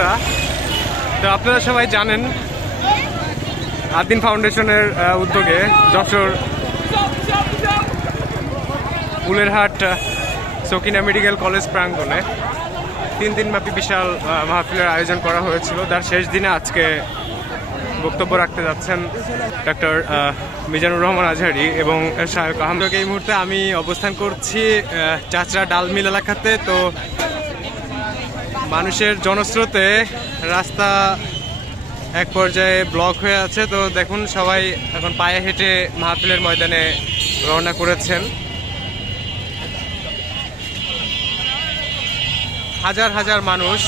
বন্ধুরা, তো আপনারা সবাই জানেন আদিন ফাউন্ডেশনের উদ্যোগে যশোর উলেরহাট সকিনা মেডিকেল কলেজ প্রাঙ্গণে তিন দিনব্যাপী বিশাল মাহফিলের আয়োজন করা হয়েছিল। তার শেষ দিনে আজকে বক্তব্য রাখতে যাচ্ছেন ডক্টর মিজানুর রহমান আজহারি এবং শায়ক আহমদ। এই মুহূর্তে আমি অবস্থান করছি চাচরা ডালমিল এলাকাতে। তো মানুষের জনস্রোতে রাস্তা এক পর্যায়ে ব্লক হয়ে আছে। তো দেখুন, সবাই এখন পায়ে হেঁটে মাহফিলের ময়দানে রওনা করেছেন। হাজার হাজার মানুষ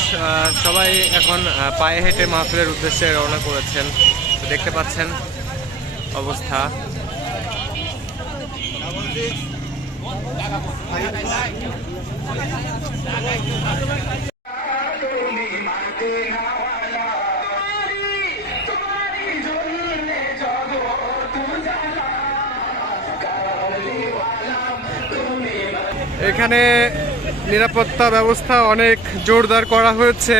সবাই এখন পায়ে হেঁটে মাহফিলের উদ্দেশ্যে রওনা করেছেন। দেখতে পাচ্ছেন অবস্থা। এখানে নিরাপত্তা ব্যবস্থা অনেক জোরদার করা হয়েছে।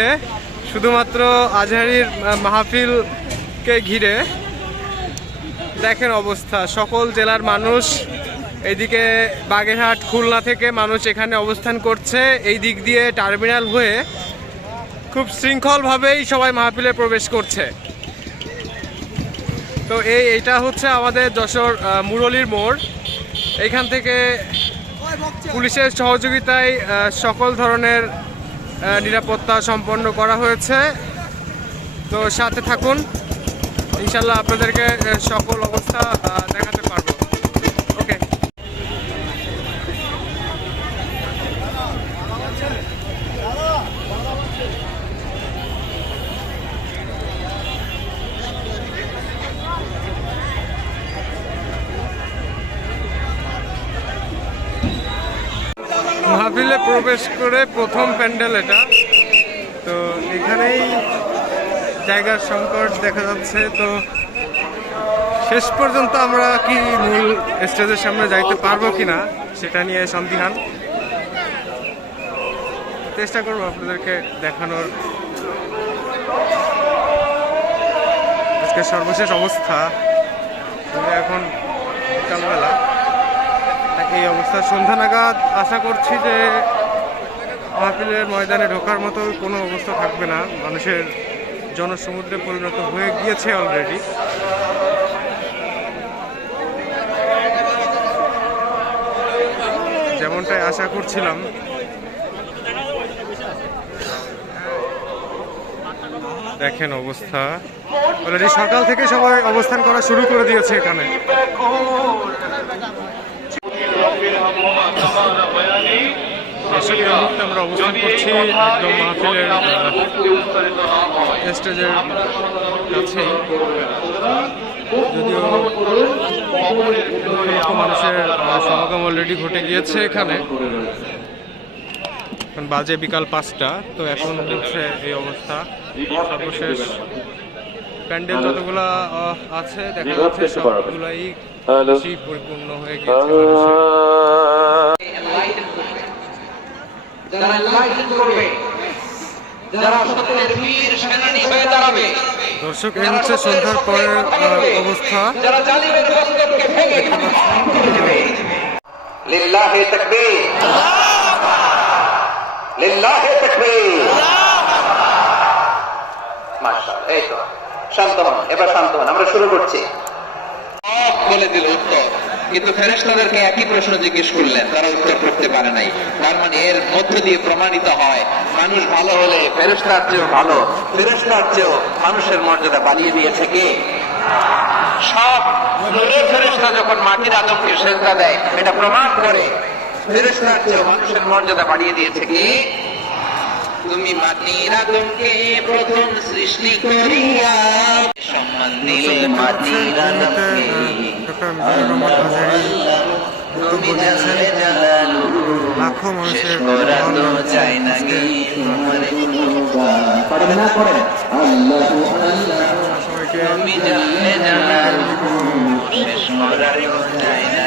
শুধুমাত্র আজহারির মাহফিলকে ঘিরে। দেখেন অবস্থা, সকল জেলার মানুষ এদিকে বাগেরহাট, খুলনা থেকে মানুষ এখানে অবস্থান করছে। এই দিক দিয়ে টার্মিনাল হয়ে খুব শৃঙ্খলভাবেই সবাই মাহফিলে প্রবেশ করছে। তো এই, এটা হচ্ছে আমাদের যশোর মুরলির মোড়। এইখান থেকে পুলিশের সহযোগিতায় সকল ধরনের নিরাপত্তা সম্পন্ন করা হয়েছে। তো সাথে থাকুন। ইনশাল্লাহ আপনাদেরকে সকল অবস্থা আহ, দেখাতে পারব ওকে মাহফিলে প্রবেশ করে প্রথম প্যান্ডেল এটা। তো এখানেই জায়গার সংকট দেখা যাচ্ছে। তো শেষ পর্যন্ত আমরা কি মূল স্টেজের সামনে যাইতে পারব কিনা সেটা নিয়ে সন্দিহান। চেষ্টা করব আপনাদেরকে দেখানোর। আজকে সর্বশেষ অবস্থা। এখন বিকালবেলা। এই অবস্থা। সন্ধ্যা নাগাদ আশা করছি যে মাহফিলের ময়দানে ঢোকার মতো কোনো অবস্থা থাকবে না। মানুষের জনসমুদ্রে পরিণত হয়ে গিয়েছে অলরেডি যেমনটাই আশা করছিলাম। দেখেন অবস্থা। অলরেডি সকাল থেকে সবাই অবস্থান করা শুরু করে দিয়েছে এখানে। আমরা অবস্থান করছি একদম মাহফিলের স্টেজের কাছেই যদিও মানুষের সমাগম অলরেডি ঘটে গিয়েছে এখানে এখন বাজে বিকাল পাঁচটা তো এখন হচ্ছে এই অবস্থা সর্বশেষ প্যান্ডেল যতগুলা আছে দেখা যাচ্ছে সবগুলাই বেশি পরিপূর্ণ হয়ে গিয়েছে যারা লাইন করবে যারা সত্যের বীর সেনানী হয়ে দাঁড়াবে দর্শক এই হচ্ছে সন্ধ্যার পরের অবস্থা। যারা জালিমের বন্ধনকে ভেঙে দিবে। লিল্লাহি তাকবীর। লিল্লাহি তাকবীর। মাশাআল্লাহ এই তো। শান্ত হন, এবার শান্ত হন, আমরা শুরু করছি। বলে দিল উত্তর, কিন্তু ফেরেশতাদেরকে একই প্রশ্ন জিজ্ঞেস করলেন, তারা উত্তর করতে পারে নাই। তার মানে এর মধ্য দিয়ে প্রমাণিত হয়, মানুষ ভালো হলে ফেরেশতার চেয়েও ভালো, ফেরেশতার চেয়েও মানুষের মর্যাদা বাড়িয়ে দিয়েছে কে? সব ফেরেশতা যখন মাটির আদমকে সেজদা দেয়, এটা প্রমাণ করে, ফেরেশতার চেয়েও মানুষের মর্যাদা বাড়িয়ে দিয়েছে কি? তুমি মাটির আদমকে প্রথম সৃষ্টি করিয়া সম্মান দিলে মাটির আদমকে আজহারি বক্তব্য দিয়েছেন লাখো মানুষের চাই না গে তুমি জানলে জানাল শেষ করারও চাই না